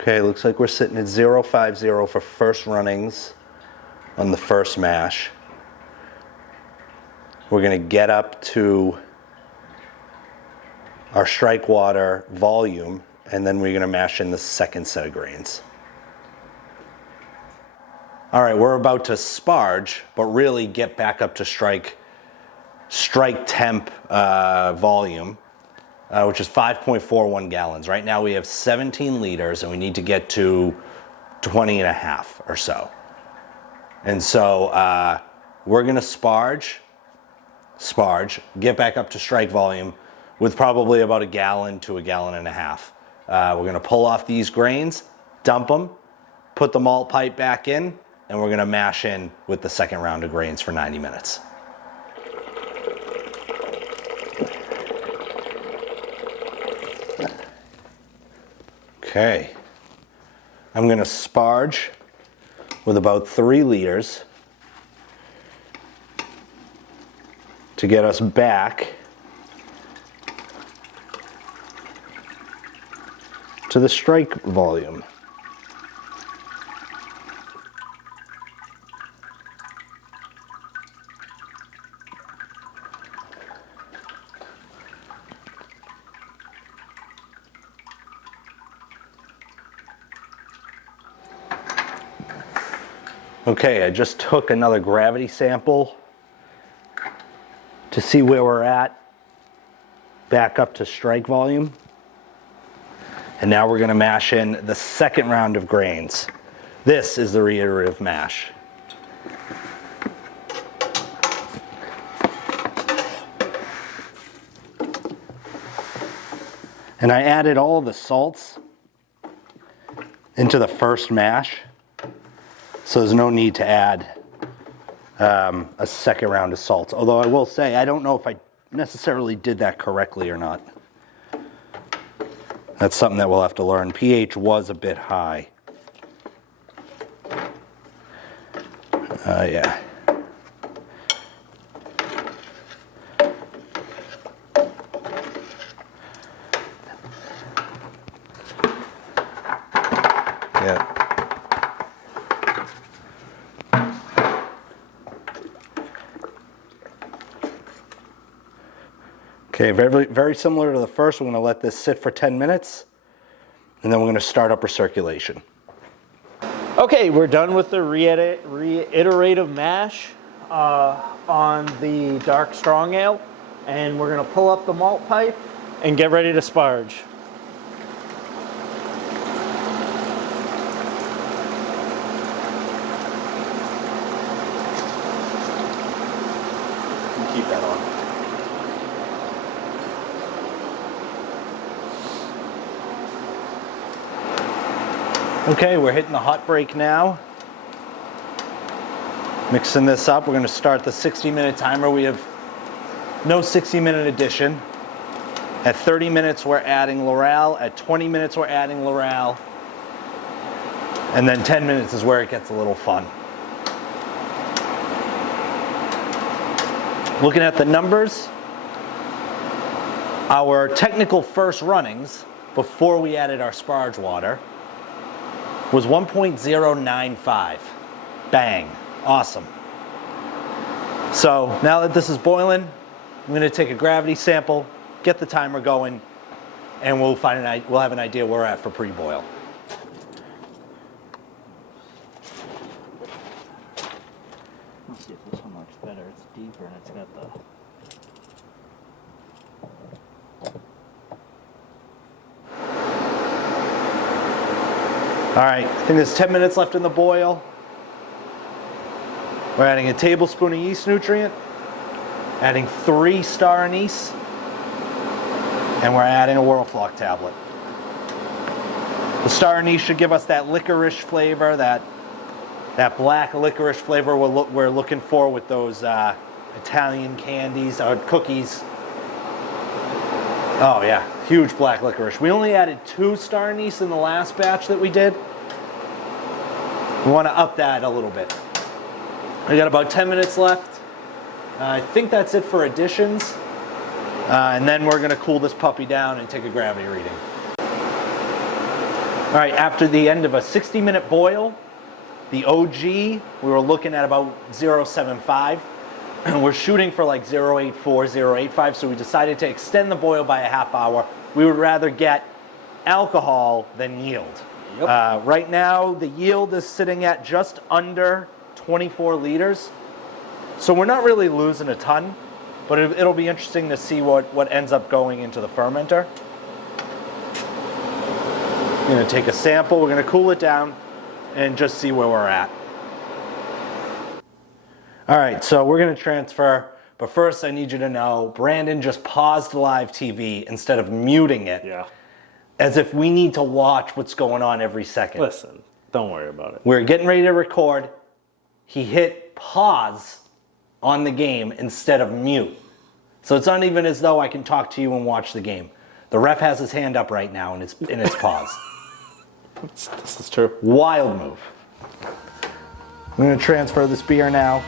Okay, looks like we're sitting at 0.50 for first runnings on the first mash. We're going to get up to our strike water volume, and then we're going to mash in the second set of grains. All right, we're about to sparge, but really get back up to strike temp volume, which is 5.41 gallons. Right now we have 17 liters, and we need to get to 20 and a half or so. And so we're going to sparge, get back up to strike volume with probably about a gallon to a gallon and a half. We're going to pull off these grains, dump them, put the malt pipe back in, and we're going to mash in with the second round of grains for 90 minutes. Okay, I'm going to sparge with about 3 liters to get us back to the strike volume. Okay, I just took another gravity sample to see where we're at, back up to strike volume. And now we're going to mash in the second round of grains. This is the reiterative mash. And I added all the salts into the first mash, so there's no need to add a second round of salts. Although I will say, I don't know if I necessarily did that correctly or not. That's something that we'll have to learn. pH was a bit high. Yeah. Yeah. Okay, very similar to the first. We're going to let this sit for 10 minutes, and then we're going to start up recirculation. Okay, we're done with the reiterative mash on the Dark Strong Ale, and we're going to pull up the malt pipe and get ready to sparge. Keep that on. Okay, we're hitting the hot break now. Mixing this up, we're going to start the 60-minute timer. We have no 60-minute addition. At 30 minutes, we're adding Loral. At 20 minutes, we're adding Loral. And then 10 minutes is where it gets a little fun. Looking at the numbers, our technical first runnings, before we added our sparge water, was 1.095. Bang. Awesome. So now that this is boiling, I'm going to take a gravity sample, get the timer going, and we'll have an idea where we're at for pre-boil. Let's see if this one looks better. It's deeper and it's got the... All right, I think there's 10 minutes left in the boil. We're adding a tablespoon of yeast nutrient, adding 3 star anise, and we're adding a Whirlflock tablet. The star anise should give us that licorice flavor, that black licorice flavor we're looking for with those Italian candies or cookies. Oh yeah, huge black licorice. We only added 2 star anise in the last batch that we did. We want to up that a little bit. We got about 10 minutes left. I think that's it for additions. And then we're going to cool this puppy down and take a gravity reading. All right, after the end of a 60-minute boil, the OG, we were looking at about 0.75. We're shooting for like 0.84, 0.85, so we decided to extend the boil by a half hour. We would rather get alcohol than yield. Yep. Right now, the yield is sitting at just under 24 liters. So we're not really losing a ton, but it'll be interesting to see what ends up going into the fermenter. I'm gonna take a sample, we're gonna cool it down, and just see where we're at. All right, so we're gonna transfer, but first I need you to know, Brandon just paused live TV instead of muting it. Yeah. As if we need to watch what's going on every second. Listen, don't worry about it. We're getting ready to record. He hit pause on the game instead of mute. So it's not even as though I can talk to you and watch the game. The ref has his hand up right now and it's paused. This is true. Wild move. I'm gonna transfer this beer now.